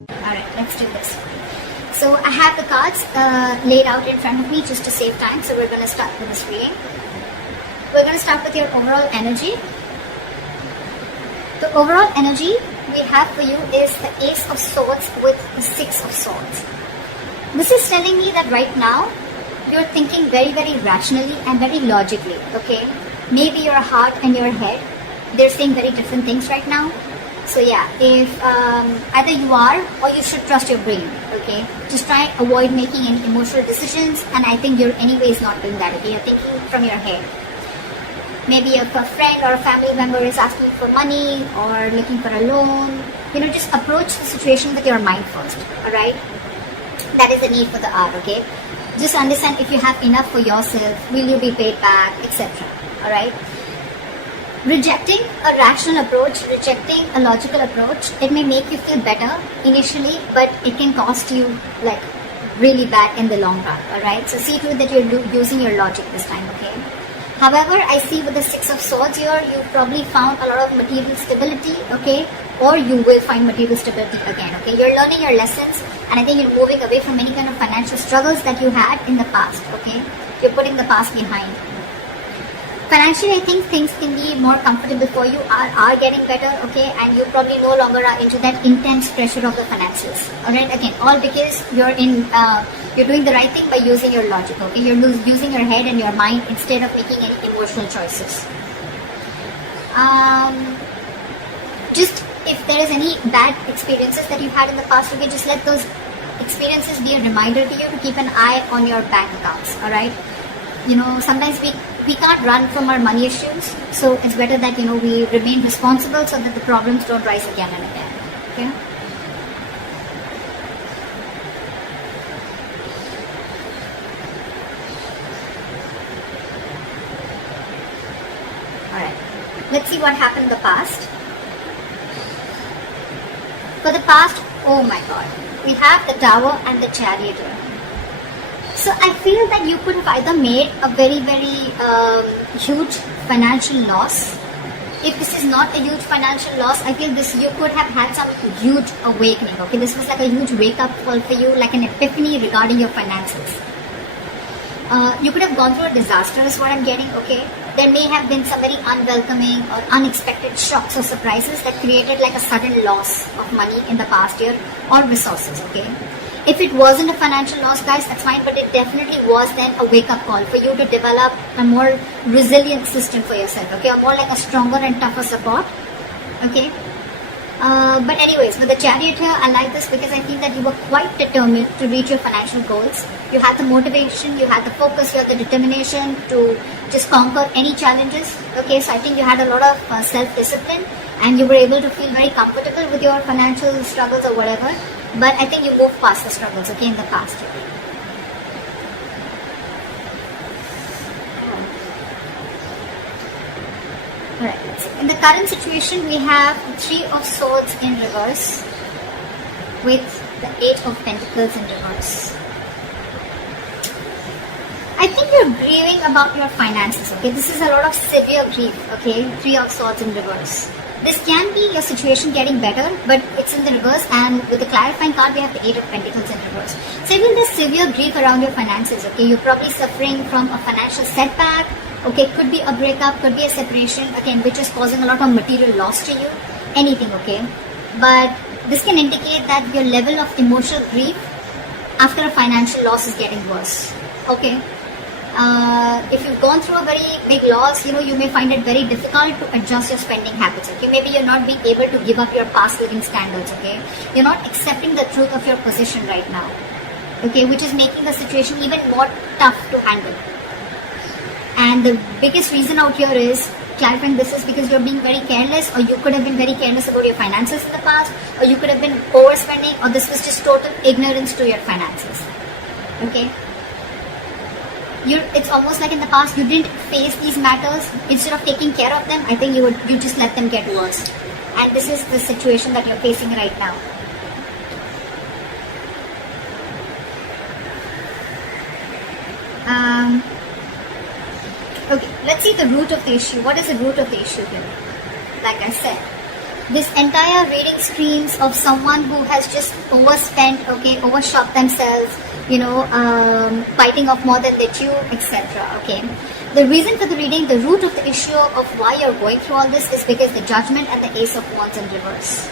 Alright, let's do this. So I have the cards laid out in front of me just to save time. So we're going to start with this reading. We're going to start with your overall energy. The overall energy we have for you is the Ace of Swords with the Six of Swords. This is telling me that right now you're thinking very, very rationally and very logically, okay? Maybe your heart and your head, they're saying very different things right now. So yeah, if either you are or you should trust your brain, okay? Just try and avoid making any emotional decisions, and I think you're anyways not doing that, okay? You're thinking from your head. Maybe if a friend or a family member is asking for money or looking for a loan, just approach the situation with your mind first, alright? That is the need for the hour, okay? Just understand if you have enough for yourself, will you be paid back, etc. Alright? Rejecting a rational approach, rejecting a logical approach, it may make you feel better initially, but it can cost you like really bad in the long run, alright? So see to it that you're using your logic this time, okay? However, I see with the Six of Swords here, you probably found a lot of material stability, okay? Or you will find material stability again, okay? You're learning your lessons, and I think you're moving away from any kind of financial struggles that you had in the past, okay? You're putting the past behind. Financially, I think things can be more comfortable for you, are getting better, okay? And you probably no longer are into that intense pressure of the finances, alright? Again, all because you're doing the right thing by using your logic, okay? You're using your head and your mind instead of making any emotional choices. Just if there is any bad experiences that you've had in the past, okay, just let those experiences be a reminder to you to keep an eye on your bank accounts, alright? Sometimes we can't run from our money issues, so it's better that we remain responsible so that the problems don't rise again and again, okay? Alright, let's see what happened in the past. For the past, oh my god, we have the Tower and the Chariot. So I feel that you could have either made a very, very huge financial loss. If this is not a huge financial loss, I feel you could have had some huge awakening, okay? This was like a huge wake-up call for you, like an epiphany regarding your finances. You could have gone through a disaster is what I'm getting, okay? There may have been some very unwelcoming or unexpected shocks or surprises that created like a sudden loss of money in the past year or resources, okay? If it wasn't a financial loss, guys, that's fine, but it definitely was then a wake-up call for you to develop a more resilient system for yourself, okay? Or more like a stronger and tougher support, okay? But anyways, with the Chariot here, I like this because I feel that you were quite determined to reach your financial goals. You had the motivation, you had the focus, you had the determination to just conquer any challenges, okay? So I think you had a lot of self-discipline, and you were able to feel very comfortable with your financial struggles or whatever. But I think you moved past the struggles, okay, in the past year. Alright, let's see. In the current situation, we have Three of Swords in reverse with the Eight of Pentacles in reverse. I think you're grieving about your finances, okay? This is a lot of severe grief, okay? Three of Swords in reverse. This can be your situation getting better, but it's in the reverse, and with the clarifying card, we have the Eight of Pentacles in reverse. So even there's severe grief around your finances, okay? You're probably suffering from a financial setback, okay? Could be a breakup, could be a separation, again, which is causing a lot of material loss to you. Anything, okay? But this can indicate that your level of emotional grief after a financial loss is getting worse, okay? If you've gone through a very big loss, you may find it very difficult to adjust your spending habits, okay? Maybe you're not being able to give up your past living standards, okay? You're not accepting the truth of your position right now, okay? Which is making the situation even more tough to handle. And the biggest reason out here is, clarifying this is because you're being very careless, or you could have been very careless about your finances in the past, or you could have been overspending, or this was just total ignorance to your finances, okay? It's almost like in the past you didn't face these matters. Instead of taking care of them, I think you just let them get worse. And this is the situation that you're facing right now. Okay, let's see the root of the issue. What is the root of the issue here? Like I said, This entire reading screams of someone who has just overspent, okay, overshot themselves, biting off more than they chew, etc. Okay. The reason for the reading, the root of the issue of why you're going through all this is because the Judgment and the Ace of Wands in reverse.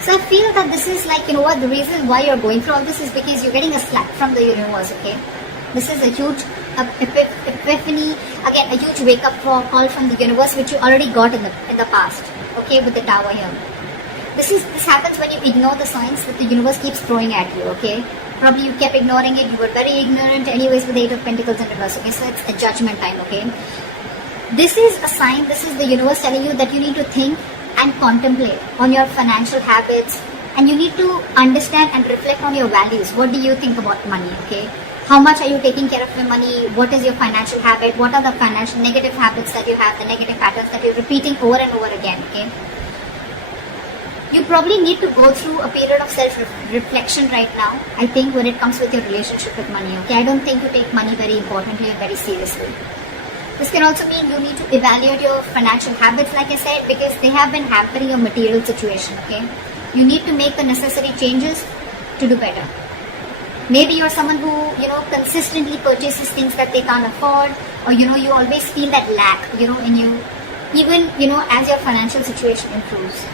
So I feel that this is like, the reason why you're going through all this is because you're getting a slap from the universe, okay? This is a huge epiphany, again, a huge wake-up call from the universe, which you already got in the past, okay, with the Tower here. This happens when you ignore the signs that the universe keeps throwing at you, okay? Probably you kept ignoring it, you were very ignorant anyways with the Eight of Pentacles in reverse, okay? So it's a judgment time, okay? This is a sign, this is the universe telling you that you need to think and contemplate on your financial habits, and you need to understand and reflect on your values. What do you think about money, okay? How much are you taking care of your money? What is your financial habit? What are the financial negative habits that you have, the negative patterns that you're repeating over and over again, okay? You probably need to go through a period of self-reflection right now, I think, when it comes with your relationship with money, okay? I don't think you take money very importantly or very seriously. This can also mean you need to evaluate your financial habits, like I said, because they have been hampering your material situation, okay? You need to make the necessary changes to do better. Maybe you're someone who, consistently purchases things that they can't afford, or, you always feel that lack, in you, even, as your financial situation improves.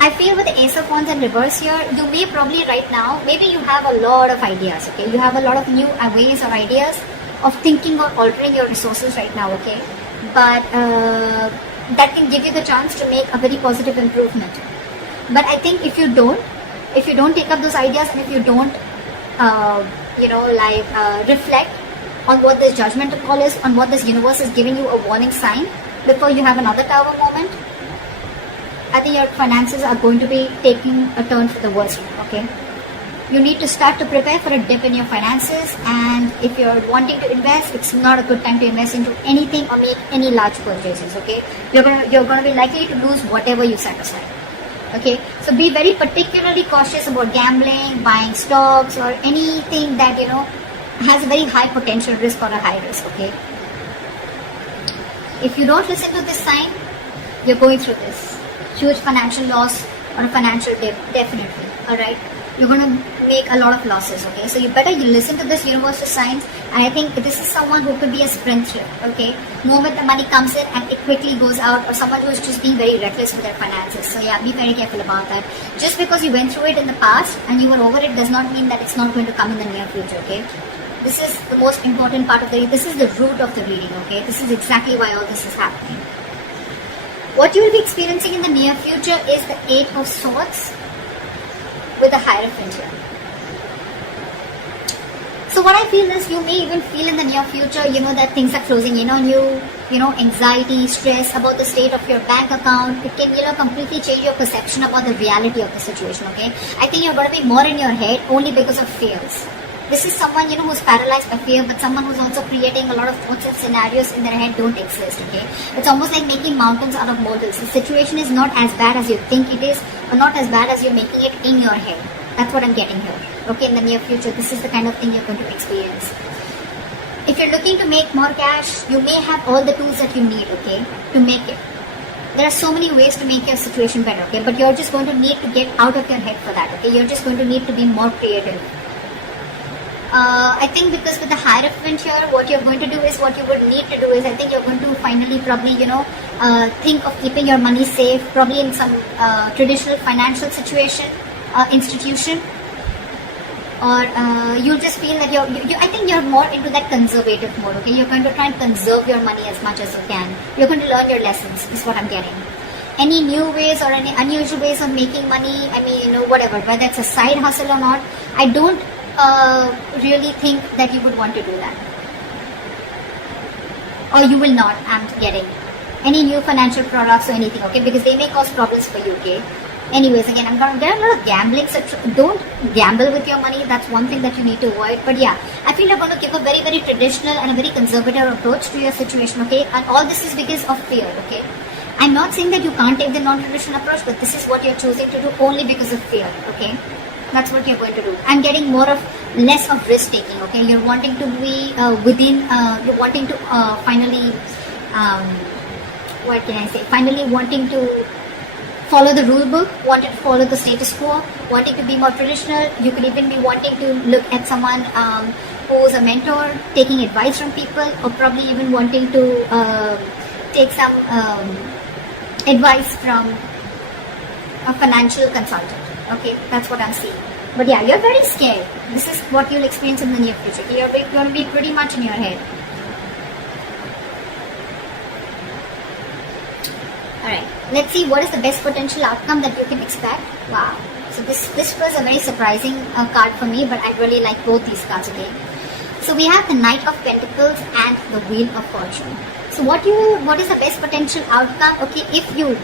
I feel with the Ace of Wands in reverse here, you may probably right now, maybe you have a lot of ideas, okay? You have a lot of new ways or ideas of thinking or altering your resources right now, okay? But that can give you the chance to make a very positive improvement. But I think if you don't take up those ideas, and if you don't, reflect on what this judgment call is, on what this universe is giving you a warning sign before you have another Tower moment, I think your finances are going to be taking a turn for the worse, okay? You need to start to prepare for a dip in your finances, and if you're wanting to invest, it's not a good time to invest into anything or make any large purchases, okay? You're gonna be likely to lose whatever you set aside, okay? So be very particularly cautious about gambling, buying stocks, or anything that, has a very high potential risk or a high risk, okay? If you don't listen to this sign, you're going through this huge financial loss or a financial dip, definitely, alright? You're going to make a lot of losses, okay? So you listen to this universal signs, and I think this is someone who could be a spendthrift, okay? Moment the money comes in and it quickly goes out, or someone who is just being very reckless with their finances. So yeah, be very careful about that. Just because you went through it in the past and you were over it does not mean that it's not going to come in the near future, okay? This is the most important part of the reading. This is the root of the reading, okay? This is exactly why all this is happening. What you will be experiencing in the near future is the Eight of Swords with the Hierophant here. So what I feel is you may even feel in the near future, that things are closing in on you, anxiety, stress about the state of your bank account. It can, completely change your perception about the reality of the situation, okay? I think you're going to be more in your head only because of fears. This is someone, who's paralyzed by fear, but someone who's also creating a lot of thoughts and scenarios in their head don't exist, okay? It's almost like making mountains out of molehills. The situation is not as bad as you think it is, or not as bad as you're making it in your head. That's what I'm getting here, okay? In the near future, this is the kind of thing you're going to experience. If you're looking to make more cash, you may have all the tools that you need, okay, to make it. There are so many ways to make your situation better, okay? But you're just going to need to get out of your head for that, okay? You're just going to need to be more creative. I think because with the Hierophant here, what you're going to do is, what you would need to do is, I think you're going to finally probably, think of keeping your money safe, probably in some traditional financial situation, institution, or you'll just feel that I think you're more into that conservative mode, okay? You're going to try and conserve your money as much as you can. You're going to learn your lessons, is what I'm getting. Any new ways or any unusual ways of making money, I mean, whatever, whether it's a side hustle or not, I don't really think that you would want to do that, or you will not. I'm getting any new financial products or anything, okay, because they may cause problems for you, okay? Anyways, again, there are a lot of gambling, so don't gamble with your money. That's one thing that you need to avoid. But yeah, I feel you're going to keep a very, very traditional and a very conservative approach to your situation, okay? And all this is because of fear, okay? I'm not saying that you can't take the non-traditional approach, but this is what you're choosing to do only because of fear, okay? That's what you're going to do. I'm getting less of risk taking, okay? You're wanting to be you're wanting to finally what can I say, finally wanting to follow the rule book, wanting to follow the status quo, wanting to be more traditional. You could even be wanting to look at someone who's a mentor, taking advice from people, or probably even wanting to take some advice from a financial consultant. Okay, that's what I'm seeing. But yeah, you're very scared. This is what you'll experience in the near future. You're going to be pretty much in your head. Alright, let's see what is the best potential outcome that you can expect. Wow. So this was a very surprising card for me, but I really like both these cards again. So we have the Knight of Pentacles and the Wheel of Fortune. So what is the best potential outcome? Okay, if you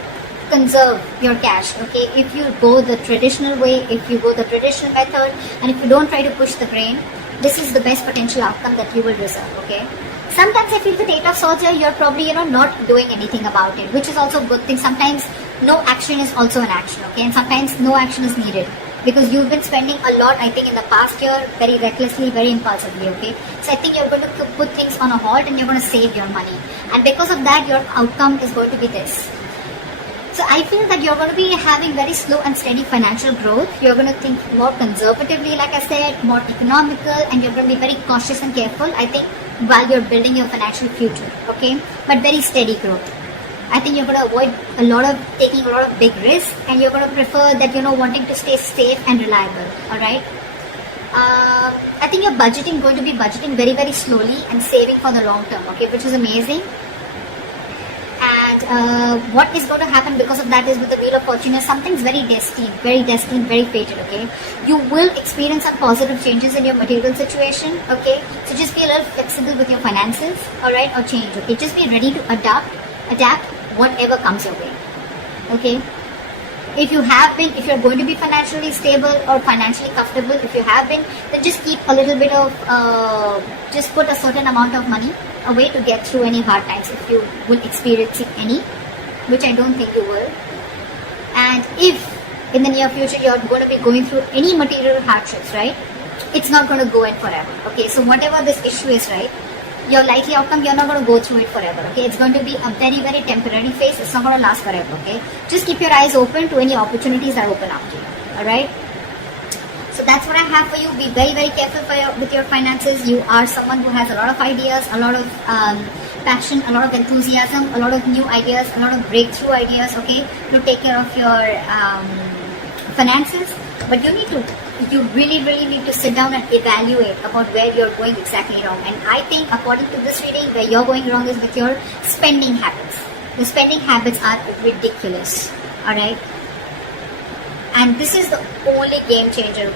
conserve your cash, okay, if you go the traditional way, if you go the traditional method, and if you don't try to push the grain, this is the best potential outcome that you will reserve, okay. Sometimes I feel with 8 of Swords here, you're probably, not doing anything about it, which is also a good thing. Sometimes no action is also an action, okay, and sometimes no action is needed, because you've been spending a lot, I think, in the past year, very recklessly, very impulsively, okay. So I think you're going to put things on a halt and you're going to save your money, and because of that, your outcome is going to be this. So I feel that you're going to be having very slow and steady financial growth. You're going to think more conservatively, like I said, more economical, and you're going to be very cautious and careful, I think, while you're building your financial future, okay? But very steady growth. I think you're going to avoid taking a lot of big risks, and you're going to prefer that, wanting to stay safe and reliable, alright? I think you're going to be budgeting very, very slowly and saving for the long term, okay? Which is amazing. And what is going to happen because of that is with the Wheel of Fortune is something's very destined, very fated, okay? You will experience some positive changes in your material situation, okay? So just be a little flexible with your finances, alright, or change, okay? Just be ready to adapt whatever comes your way, okay? If you're going to be financially stable or financially comfortable, if you have been, then just keep a little bit of, just put a certain amount of money away to get through any hard times if you will experience any, which I don't think you will. And if in the near future you're going to be going through any material hardships, right, it's not going to go in forever, okay? So whatever this issue is, right, your likely outcome, you're not going to go through it forever, okay? It's going to be a very, very temporary phase. It's not going to last forever, okay? Just keep your eyes open to any opportunities that open up to you, alright? So that's what I have for you. Be very, very careful with your finances. You are someone who has a lot of ideas, a lot of passion, a lot of enthusiasm, a lot of new ideas, a lot of breakthrough ideas, okay, to take care of your finances. But you really, really need to sit down and evaluate about where you're going exactly wrong. And I think according to this reading, where you're going wrong is with your spending habits. The spending habits are ridiculous, alright? And this is the only game changer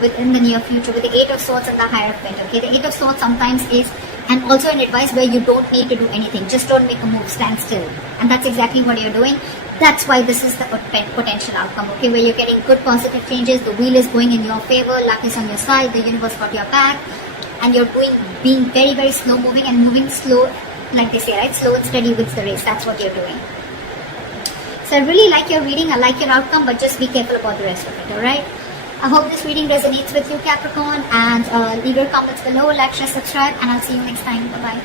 within the near future with the 8 of Swords and the Hierophant, okay? The 8 of Swords sometimes is, and also an advice where you don't need to do anything. Just don't make a move, stand still. And that's exactly what you're doing. That's why this is the potential outcome, okay? Where you're getting good positive changes, the wheel is going in your favor, luck is on your side, the universe got your back, and you're being very, very slow moving and moving slow, like they say, right? Slow and steady wins the race. That's what you're doing. So I really like your reading, I like your outcome, but just be careful about the rest of it, alright? I hope this reading resonates with you, Capricorn, and leave your comments below, like, share, subscribe, and I'll see you next time. Bye-bye.